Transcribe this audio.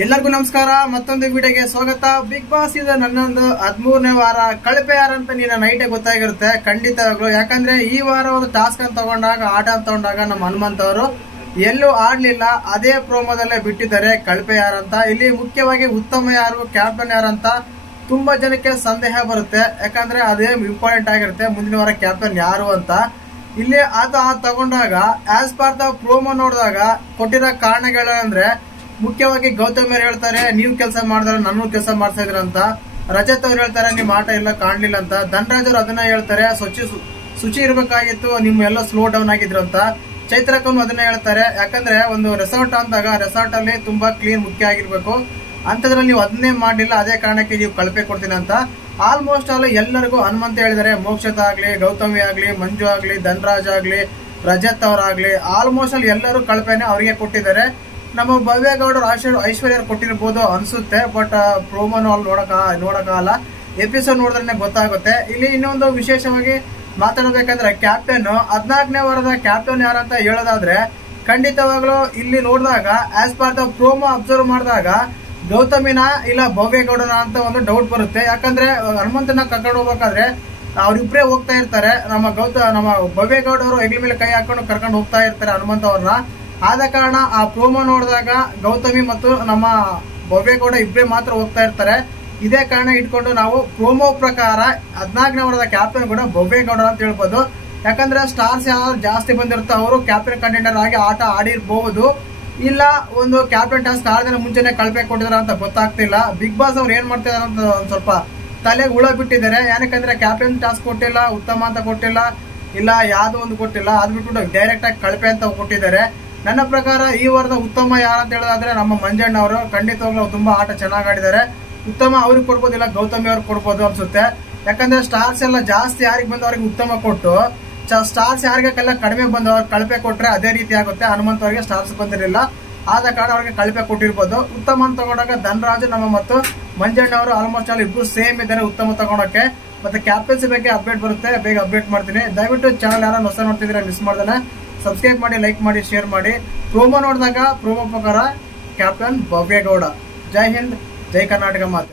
ಎಲ್ಲರಿಗೂ ನಮಸ್ಕಾರ. ಮತ್ತೊಂದು ವಿಡಿಯೋಗೆ ಸ್ವಾಗತ. ಬಿಗ್ ಬಾಸ್ ಇದು ನನ್ನೊಂದು 13ನೇ ವಾರ. ಕಳಪೆ ಯಾರಂತ ನೀನು ನೈಟೇ ಗೊತ್ತಾಗಿರುತ್ತೆ ಖಂಡಿತವಾಗ್ಲು. ಯಾಕಂದ್ರೆ ಈ ವಾರ ಒಂದು ಟಾಸ್ಕ್ ಅಂತ ತಗೊಂಡಾಗ, ಆಟ ಅಂತ ತಗೊಂಡಾಗ ನಮ್ಮ ಹನುಮಂತ್ ಅವರು ಎಲ್ಲೂ ಆಡ್ಲಿಲ್ಲ. ಅದೇ ಪ್ರೋಮೋದಲ್ಲೇ ಬಿಟ್ಟಿದ್ದಾರೆ ಕಳಪೆ ಯಾರಂತ. ಇಲ್ಲಿ ಮುಖ್ಯವಾಗಿ ಉತ್ತಮ ಯಾರು, ಕ್ಯಾಪ್ಟನ್ ಯಾರಂತ ತುಂಬಾ ಜನಕ್ಕೆ ಸಂದೇಹ ಬರುತ್ತೆ. ಯಾಕಂದ್ರೆ ಅದೇ ಇಂಪಾರ್ಟೆಂಟ್ ಆಗಿರುತ್ತೆ, ಮುಂದಿನ ವಾರ ಕ್ಯಾಪ್ಟನ್ ಯಾರು ಅಂತ. ಇಲ್ಲಿ ಅದು ತಗೊಂಡಾಗ ಆಸ್ ಪರ್ ದ ಪ್ರೋಮೋ ನೋಡಿದಾಗ ಕೊಟ್ಟಿರೋ ಕಾರಣಗಳು ಅಂದ್ರೆ ಮುಖ್ಯವಾಗಿ ಗೌತಮ್ ಅವ್ರು ಹೇಳ್ತಾರೆ ನೀವು ಕೆಲಸ ಮಾಡಿದ್ರೆ ನನ್ನೂ ಕೆಲಸ ಮಾಡ್ತಾ ಇದ್ರ ಅಂತ. ರಜತ್ ಅವ್ರು ಹೇಳ್ತಾರೆ ನಿಮ್ ಆಟ ಎಲ್ಲ ಕಾಣ್ಲಿಲ್ಲ ಅಂತ. ಧನರಾಜ್ ಅವ್ರು ಅದನ್ನ ಹೇಳ್ತಾರೆ ಶುಚಿ ಇರ್ಬೇಕಾಗಿತ್ತು, ನಿಮ್ ಎಲ್ಲ ಸ್ಲೋ ಡೌನ್ ಆಗಿದ್ರು ಅಂತ. ಚೈತ್ರಕನ್ ಅದನ್ನ ಹೇಳ್ತಾರೆ, ಯಾಕಂದ್ರೆ ಒಂದು ರೆಸಾರ್ಟ್ ಅಂದಾಗ ರೆಸಾರ್ಟ್ ಅಲ್ಲಿ ತುಂಬಾ ಕ್ಲೀನ್ ಮುಖ್ಯ ಆಗಿರ್ಬೇಕು, ಅಂತದ್ರಲ್ಲಿ ನೀವು ಅದನ್ನೇ ಮಾಡಲಿಲ್ಲ, ಅದೇ ಕಾರಣಕ್ಕೆ ನೀವು ಕಳಪೆ ಕೊಡ್ತೀನಿ ಅಂತ. ಆಲ್ಮೋಸ್ಟ್ ಆಲ್ ಎಲ್ಲರಿಗೂ ಹನುಮಂತ ಹೇಳಿದರೆ, ಮೋಕ್ಷತ ಆಗ್ಲಿ, ಗೌತಮಿ ಆಗ್ಲಿ, ಮಂಜು ಆಗ್ಲಿ, ಧನರಾಜ್ ಆಗ್ಲಿ, ರಜತ್ ಅವರಾಗ್ಲಿ, ಆಲ್ಮೋಸ್ಟ್ ಆಲ್ ಎಲ್ಲರೂ ಕಳಪೆನೆ ಅವರಿಗೆ ಕೊಟ್ಟಿದ್ದಾರೆ. ನಮ್ಮ ಭವ್ಯಗೌಡರು ಐಶ್ವರ್ಯ ಕೊಟ್ಟಿರ್ಬೋದು ಅನ್ಸುತ್ತೆ, ಬಟ್ ಪ್ರೋಮೋನು ಅಲ್ಲಿ ನೋಡಕ್ಕಾಗಲ್ಲ. ಎಪಿಸೋಡ್ ನೋಡಿದ್ರೆ ಗೊತ್ತಾಗುತ್ತೆ. ಇಲ್ಲಿ ಇನ್ನೊಂದು ವಿಶೇಷವಾಗಿ ಮಾತಾಡಬೇಕಂದ್ರೆ ಕ್ಯಾಪ್ಟನ್ 14ನೇ ವಾರದ ಕ್ಯಾಪ್ಟನ್ ಯಾರಂತ ಹೇಳೋದಾದ್ರೆ ಖಂಡಿತವಾಗ್ಲೂ ಇಲ್ಲಿ ನೋಡಿದಾಗ as per the promo observe ಮಾಡಿದಾಗ ಗೌತಮಿನ ಇಲ್ಲ ಭವ್ಯಗೌಡನ ಅಂತ ಒಂದು ಡೌಟ್ ಬರುತ್ತೆ. ಯಾಕಂದ್ರೆ ಹನುಮಂತನ ಕರ್ಕೊಂಡು ಹೋಗ್ಬೇಕಾದ್ರೆ ಅವ್ರಿಬ್ರೇ ಹೋಗ್ತಾ ಇರ್ತಾರೆ. ನಮ್ಮ ಭವ್ಯಗೌಡರು ಹೆಗ್ಲ ಮೇಲೆ ಕೈ ಹಾಕೊಂಡು ಕರ್ಕೊಂಡು ಹೋಗ್ತಾ ಇರ್ತಾರೆ ಹನುಮಂತ ಅವ್ರನ್ನ. ಆದ ಕಾರಣ ಆ ಪ್ರೋಮೋ ನೋಡಿದಾಗ ಗೌತಮಿ ಮತ್ತು ನಮ್ಮ ಭವ್ಯಗೌಡ ಇಬ್ಬರೇ ಮಾತ್ರ ಹೋಗ್ತಾ ಇರ್ತಾರೆ. ಇದೇ ಕಾರಣ ಇಟ್ಕೊಂಡು ನಾವು ಪ್ರೋಮೋ ಪ್ರಕಾರ 14ನೇ ವಾರದ ಕ್ಯಾಪ್ಟನ್ ಕೂಡ ಭವ್ಯಗೌಡ ಅಂತ ಹೇಳ್ಬೋದು. ಯಾಕಂದ್ರೆ ಸ್ಟಾರ್ಸ್ ಯಾರು ಜಾಸ್ತಿ ಬಂದಿರುತ್ತೆ ಅವರು ಕ್ಯಾಪ್ಟನ್ ಕಂಟೆಂಡರ್ ಆಗಿ ಆಟ ಆಡಿರ್ಬಹುದು, ಇಲ್ಲ ಒಂದು ಕ್ಯಾಪ್ಟನ್ ಟಾಸ್ಕ್ 6 ದಿನ ಮುಂಚೆನೆ ಕಳಪೆ ಕೊಟ್ಟಿದಾರ ಅಂತ ಗೊತ್ತಾಗ್ತಿಲ್ಲ. ಬಿಗ್ ಬಾಸ್ ಅವ್ರು ಏನ್ ಮಾಡ್ತಿದಾರೆ ಅಂತ ಒಂದ್ ಸ್ವಲ್ಪ ತಲೆಗೆ ಹುಳ ಬಿಟ್ಟಿದ್ದಾರೆ. ಯಾಕಂದ್ರೆ ಕ್ಯಾಪ್ಟನ್ ಟಾಸ್ಕ್ ಕೊಟ್ಟಿಲ್ಲ, ಉತ್ತಮ ಅಂತ ಕೊಟ್ಟಿಲ್ಲ, ಇಲ್ಲ ಯಾವ್ದೋ ಒಂದು ಕೊಟ್ಟಿಲ್ಲ, ಅದ್ ಬಿಟ್ಬಿಟ್ಟು ಡೈರೆಕ್ಟ್ ಆಗಿ ಕಳಪೆ ಅಂತ ಕೊಟ್ಟಿದ್ದಾರೆ. ನನ್ನ ಪ್ರಕಾರ ಈ ವಾರದ ಉತ್ತಮ ಯಾರಂತ ಹೇಳೋದಾದ್ರೆ ನಮ್ಮ ಮಂಜಣ್ಣ ಅವರು. ಖಂಡಿತವಾಗ್ಲೂ ತುಂಬಾ ಆಟ ಚೆನ್ನಾಗಿ ಆಡಿದ್ದಾರೆ. ಉತ್ತಮ ಅವ್ರಿಗೆ ಕೊಡ್ಬೋದು, ಇಲ್ಲ ಗೌತಮಿ ಅವ್ರಿಗೆ ಕೊಡ್ಬೋದು ಅನ್ಸುತ್ತೆ. ಯಾಕಂದ್ರೆ ಸ್ಟಾರ್ಸ್ ಎಲ್ಲ ಜಾಸ್ತಿ ಯಾರಿಗೆ ಬಂದು ಅವ್ರಿಗೆ ಉತ್ತಮ ಕೊಟ್ಟು, ಸ್ಟಾರ್ಸ್ ಯಾರಿಗೆಲ್ಲ ಕಡಿಮೆ ಬಂದು ಅವ್ರಿಗೆ ಕಳಪೆ ಕೊಟ್ರೆ ಅದೇ ರೀತಿ ಆಗುತ್ತೆ. ಹನುಮಂತ್ ಅವರಿಗೆ ಸ್ಟಾರ್ಸ್ ಬಂದಿರಲಿಲ್ಲ, ಆದ ಕಾರಣ ಅವ್ರಿಗೆ ಕಳಪೆ ಕೊಟ್ಟಿರ್ಬೋದು. ಉತ್ತಮ ಅಂತ ತಗೊಂಡಾಗ ಧನರಾಜ್ ನಮ್ಮ ಮತ್ತು ಮಂಜಣ್ಣ ಅವರು ಆಲ್ಮೋಸ್ಟ್ ಆಲ್ ಇಬ್ರು ಸೇಮ್ ಇದ್ದಾರೆ ಉತ್ತಮ ತಗೊಂಡಕ್ಕೆ. ಮತ್ತೆ ಕ್ಯಾಪ್ಟನ್ಸಿ ಬಗ್ಗೆ ಅಪ್ಡೇಟ್ ಬರುತ್ತೆ, ಬೇಗ ಅಪ್ಡೇಟ್ ಮಾಡ್ತೀನಿ. ದಯವಿಟ್ಟು ಚಾನಲ್ ಯಾರು ಹೊಸ ನೋಡ್ತಿದ್ರೆ ಮಿಸ್ ಮಾಡ್ದಾನೆ ಸಬ್ಸ್ಕ್ರೈಬ್ ಮಾಡಿ, ಲೈಕ್ ಮಾಡಿ, ಶೇರ್ ಮಾಡಿ. ಪ್ರೋಮೋ ನೋಡಿದಾಗ ಪ್ರೋಮೋ ಪ್ರಕಾರ ಕ್ಯಾಪ್ಟನ್ ಭವ್ಯಗೌಡ. ಜೈ ಹಿಂದ್, ಜೈ ಕರ್ನಾಟಕ ಮಾತೆ.